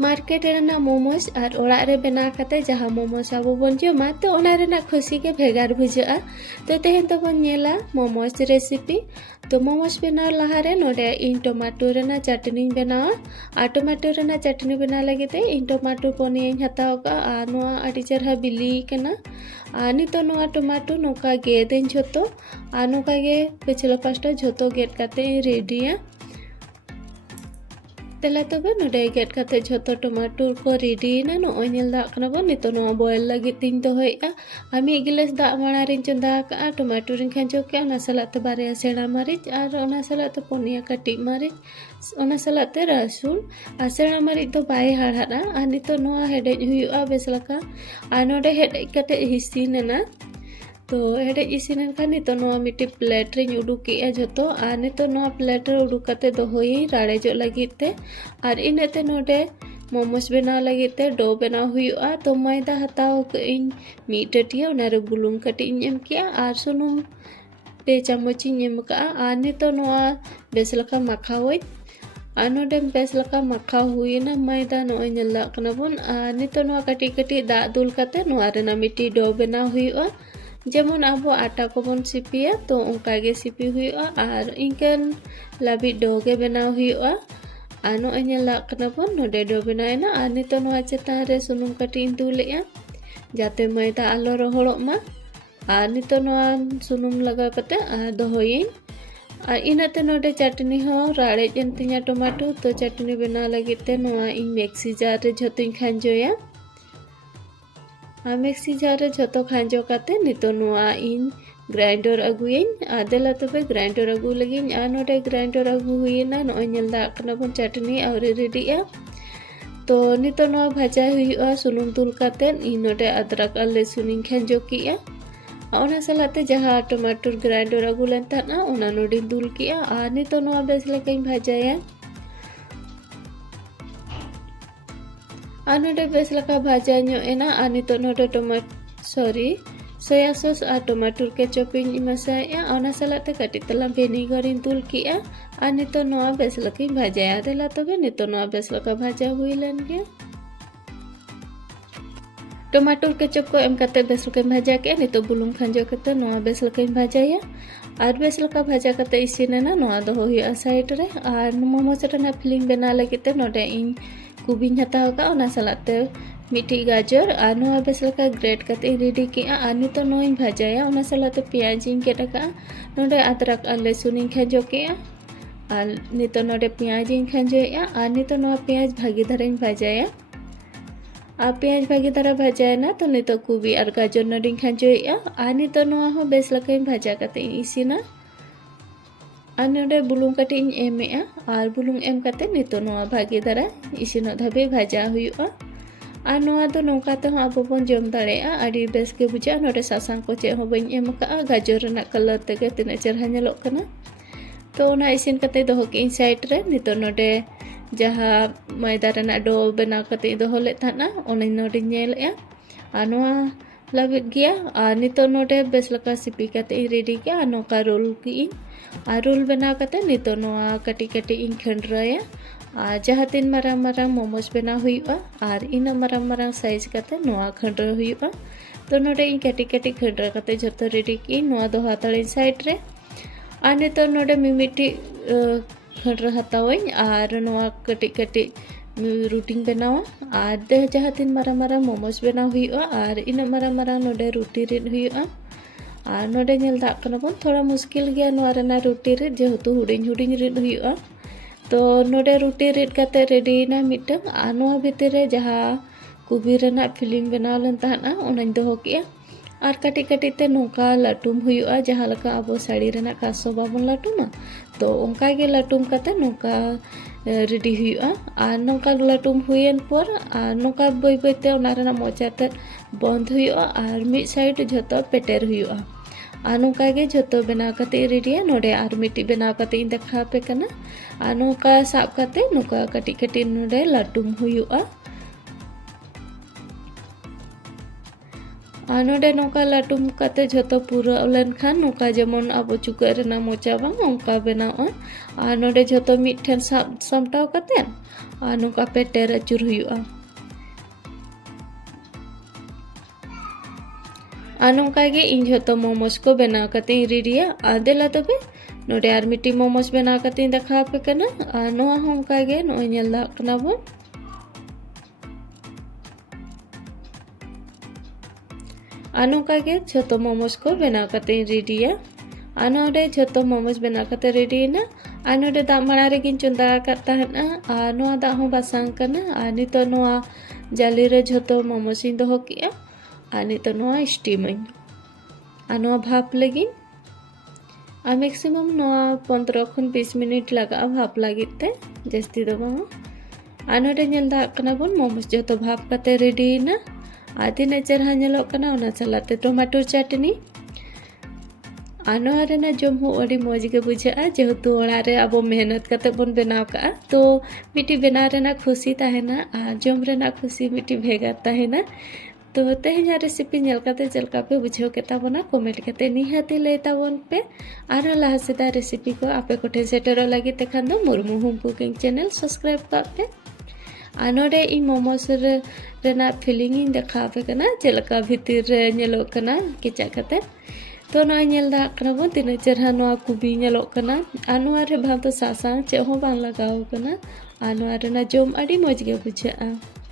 Market Raina momos और ओड़ा रे बना कते जहाँ मोमोस आबो बन जमा तो ओना रेना खुशी के भेगार बुझा तो तेहन तो बन नेला मोमोस रेसिपी तो मोमोस बना लहा रे नोडे इन टमाटो रेना चटनी बना आ टमाटो रेना चटनी बना लगे ते इन टमाटो पोनी हताव का आ नोआ आडी चरहा बिली कना आ नितो नोआ टमाटो नोका गेदेन झोतो आ नोका गे पिछला पास्टा झोतो गेट काते रेडिया तेला तबे नोडे गेट काते झोतो टमाटो को रेडी ना नो ओनेल दा कना बन नितो नो बॉयल लगी तीन तो होइआ आमी गिलास दा माणा रिन चंदा का टमाटो रिन खांजो के ओना सलाते बारे सेड़ा मारिच आर ओना सलाते पोनिया कटी मारिच ओना सलाते रसुन आ सेड़ा मारिच तो बाय हाड़ा आ नितो नो हेडे हुइआ बेसलका आ नोडे हेडे काते हिसिनेना तो हेडे इसिनन का नितो नो मिट्टी प्लेट रे उडुक के झोतो आ नितो नो प्लेट रे उडुक काते दोहोई राड़े जो लगिते और इनते नोडे मोमोस बना लगिते डो बना हुआ तो मैदा हताव इन मीट टटिया उनारे बुलुंग कटी एम किया और सुनुम 2 चम्मच एम का आ नितो नो बेसलका माखावई आ नोडे बेसलका माखा हुईना मैदा नो नेला कना बन आ नितो नो कटी कटी दा दुल काते नो रेना मिट्टी डो बना हुआ जेमन आबो आटा को बन सिपिया तो उनका गे सिपी हुआ और इनकन लाबी डो गे बना हुआ आनो अनेला कना बन नोडे डो बनायना आ नितो नो चेतान रे सुनुम कटी दुलेया जाते मैदा आलो रोहड़ो मा आ नितो नो सुनुम लगा कते आ दोहोइन आ इनाते नोडे चटनी हो राड़े जंतिया टमाटो तो चटनी बना लगिते नोआ इन मिक्सी जार रे झोतिन खांजोया आ मिक्सी जार रे झोतो खांजो काते नितो नोआ इन ग्राइंडर अगुइन आदेला तबे ग्राइंडर अगु लगिन आ नोडे ग्राइंडर अगु हुईना नो नेलदा कना बन चटनी और रेडिया तो नितो नो भाजा हुआ सुनुम दुल काते इन नोडे अदरक और लहसुन खांजो किया ओना सलाते जहाँ टमाटर ग्राइंडर अगु लेन ताना ओना नोडे दुल किया आ नितो नो बेस लकाइन भाजाया आ नोडे बेस लका भाजा ᱧᱚᱜ एना आ नितो नोडे सोया सॉस आ टमाटर केचप इन मसाया ओना सलाते कटी तला विनेगर इन दुल किया आ नितो नो बेस लकाइन भाजाया देला तबे नितो नो बेस लका भाजा हुई लेन गया टमाटर केचप को एम काते बेस लकाइन भाजा के नितो बुलुंग खांजो कते नो बेस लकाइन भाजाया और बेस लका भाजा कते इसिनेना नो दो हुआ साइड रे और मोमोस रेना फिलिंग बना लगिते नोडे इन कुबिन हताव का ओना सलाते मिट्टी गाजर और नो बेस लका ग्रेट कते रेडी किया और नितो नो इन भाजाया ओना सलाते प्याज इन केटा का नोडे अदरक और लहसुन इन खांजो किया और नितो नोडे प्याज इन खांजोया और नितो नो प्याज भागी धरा इन भाजाया आ प्याज भागी धरा भाजाया ना तो नितो कुबी और गाजर नोडे खांजोया और नितो नो हो बेस लका इन भाजा कते इसिना आ नोडे बुलुंग कटी इन एमेआ और बुलुंग एम कते नितो नो भागी धरा इसिनो धाबे भाजा हुआ आ नोआ दो नौका तो आबो बन जम दाड़ेआ आडी बेस के बुझा नोडे सासांग को चे हो बन एम का गाजर रना कलर तेगे तिना चरहा नेलो कना तो ओना इसिन कते दोहो के इन साइड रे नितो नोडे जहाँ मैदा रना डो बना कते दोहो ले थाना ओना नोडे नेलया आ नोआ लाबित गया आ नितो नोडे बेस लका सिपी कते रेडी किया नौका रोल की आ रोल बना कते नितो नोआ कटी कटी इन खंडराया आ जहाँ तीन मारांग मारांग मोमोस बना हुआ और इन मारांग मारांग साइज कते नोआ खंडरा हुआ तो नोडे इन कटी कटी खंडरा कते झोतो रेडी की नोआ दो हाथाड़ी साइड रे आ नितो नोडे मिमिटी खंडरा हतावई और नोआ कटी कटी रूटिंग बनावा और दे जहाँ तीन मारांग मारांग मोमोस बना हुआ और इन मारांग मारांग नोडे रूटी रिद हुआ और नोडे नेल दा कना बन थोड़ा मुश्किल गया नोआ रेना रूटी रिद जेहेतु हुडिंग हुडिंग रिद हुआ तो नोडे रूटी रिद काते रेडी ना मिटम आ नोआ भितर रे जहाँ कुबी रेना फिलिंग बना लेन ताना ओनाñ दोहो किया और कटी कटी ते नोका लाटुम हुआ जहाँ लका अब साड़ी रेना कासो बाबन लाटुमा तो उनका गे लाटुम काते नोका रेडी हुआ और नोका लाटुम हुएन पर और नोका बई बईते ओना रेना मोचाते बंद हुआ और मिड साइड झोतो पेटेर हुआ और नोका गे झोतो बनाव कते रेडिया नोडे और मिट्टी बनाव कते देखा पे कना और नोका साब कते नोका कटी कटी नोडे लाटुम हुआ और नोडे नोका लाटुम काते झोतो पूरा लेन खान नोका जेमन अब चुका रेना मोचा बांग ओंका बनावा और नोडे झोतो मिठन सामटाव काते ᱟᱨ ᱱᱚᱝᱠᱟ ᱯᱮᱴᱮᱨ ᱟᱹᱪᱩᱨ ᱦᱩᱭᱩᱜᱼᱟ ᱟᱨ ᱱᱚᱝᱠᱟ ᱜᱮ ᱤᱧ ᱡᱷᱚᱛᱚ मोमोज को बनाव कते रेडिया आदेला तबे नोडे आर मिट्टी मोमोज बनाव कते देखा पे कना आर नोआ होंका गे नोय नेल दा कना बो आर नोंका गे झोतो मोमोज को बनाव कते रेडिया आर नोडे झोतो मोमोज बनाव कते रेडी ना आर नोडे दा मणा रे गिन चुंदा कता हना आर नोआ दा हो बासांग कना आर नितो नोआ जाली रे झोतो मोमोज इन दोहो किया आर नितो नोआ स्टीमिंग आर नोआ भाप लगी आर मैक्सिमम नोआ 15 खन 20 मिनट लगा भाप लागित ते जस्ती दो बांग आर नोडे नेल दा कना बोन मोमोज झोतो भाप कते रेडी ना आर तिना चेरहा नेलो कना ओना सालाते टमाटो चटनी आर नोआ रेना जम हो अड़ी मौज गे बुझा जेहेतु ओड़ा रे अब मेहनत कते बोन बनाव का तो मिट्टी बनाव रेना खुशी ताहेना आर जम रेना खुशी मिट्टी भेगा ताहेना तो तेहेnya रेसिपी नेल कते चलका पे बुझो के ताबोना कमेंट कते निहाती ले ताबोन पे आर लाहा सेदा रेसिपी को आपे कोठे सेटेरो लागि तेखान दो Murmu home cooking channel subscribe का पे आर नोडे इ मोमोस रेना फीलिंग इन देखा पे कना चलका भीतर रे नेलो कना किचा कते तो नोय नेल दा कना बो तिना चेरहा नोआ कुबी नेलो कना आर नोआ रे भाव तो सासांग चे हो बांग लगाव कना आर नोआ रेना जम अड़ी मौज गे बुझा।